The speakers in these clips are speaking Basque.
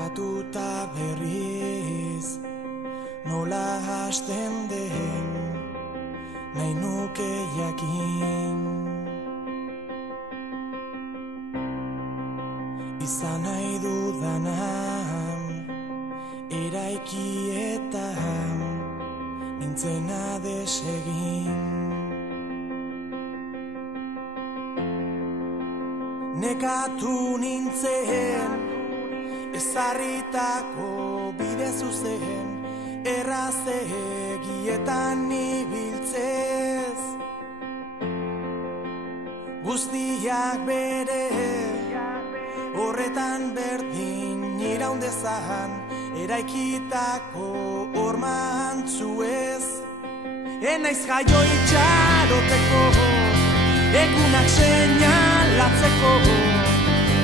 Kokatuta berriz nola hasten den nahi nuke jakin. Izan nahi dudanan eraiki eta nintzena desegin. Nekatu nintzen ezarritako bide zuzen, errazegietan ibiltzez. Guztiak bere horretan berdin iraundezan, eraikitako horma antzuez. Enaiz jaio itxaroteko, egunak seinalatzeko,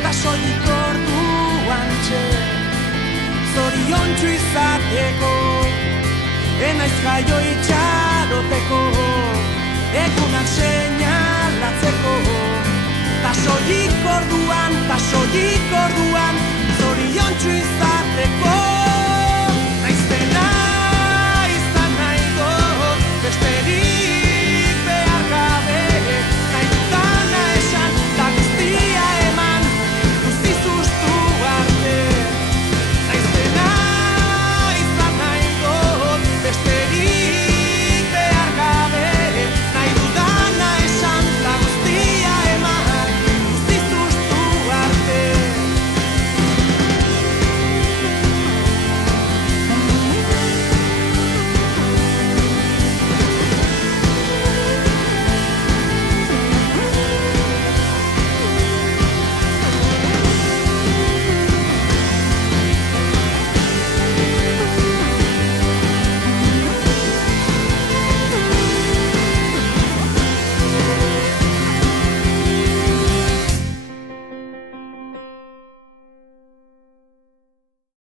ta soilik orduan txe zoriontsu izateko. Enaiz jaio itxaroteko,